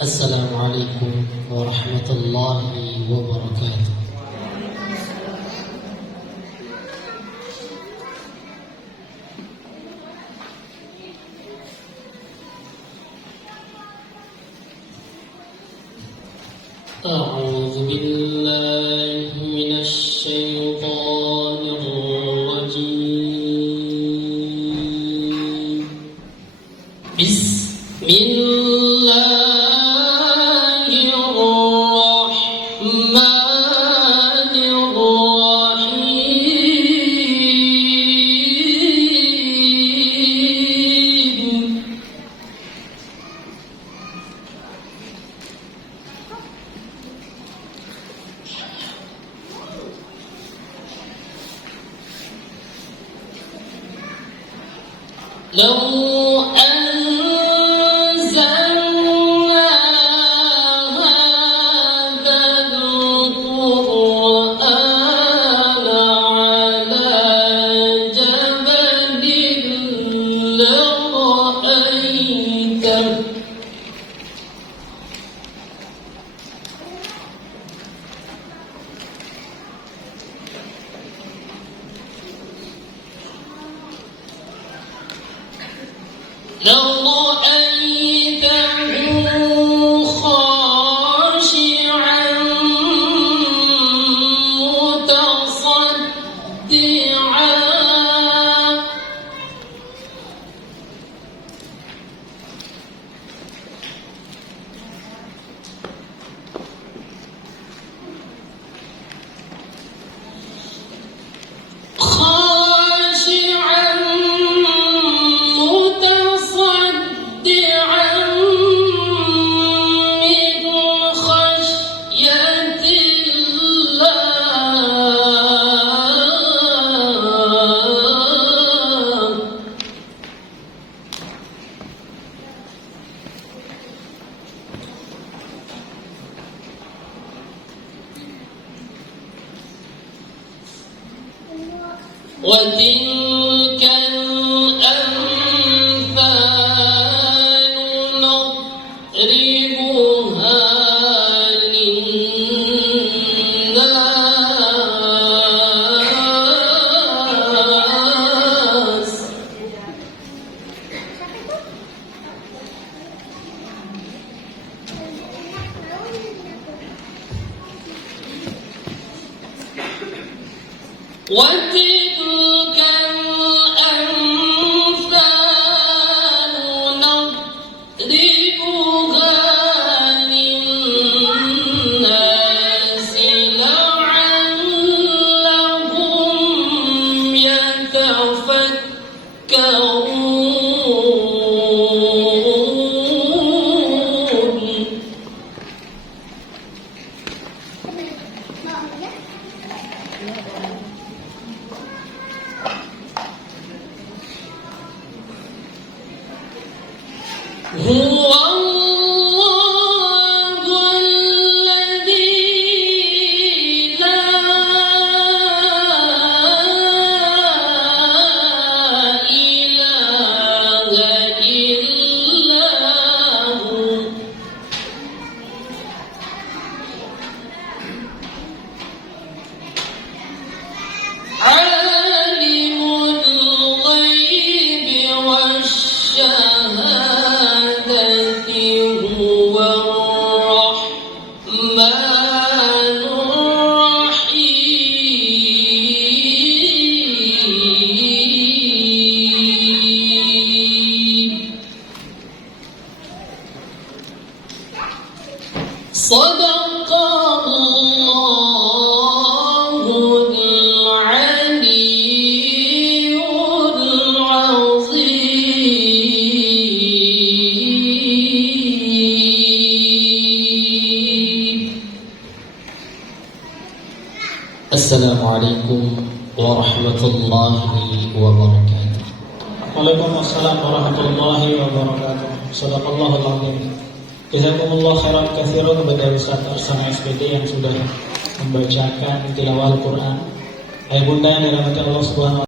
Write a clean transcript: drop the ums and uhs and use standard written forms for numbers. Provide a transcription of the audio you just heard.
السلام عليكم ورحمة الله وبركاته. أعوذ بالله من الشيطان الرجيم. بسم الله الرحمن الرحيم. لو أنزلنا هذا القرآن على جبل لرأيته خاشعا متصدعا وتلك الأمثال نضربها للناس وتلك الأمثال نضربها للناس لعلهم يتفكرون. هو الله الذي لا إله إلا هو عالم الغيب والشهادة هو الرحمن الرحيم. صدق الله العلي العظيم. السلام عليكم ورحمة الله وبركاته. Waalaikumsalam warahmatullahi wabarakatuh. Shadaqallahul azim. Jazakumullah khairan katsiran kepada Ustaz Arsana SPD yang sudah membacakan tilawah Al-Quran. Ayah bunda yang dirahmati Allah Subhanahu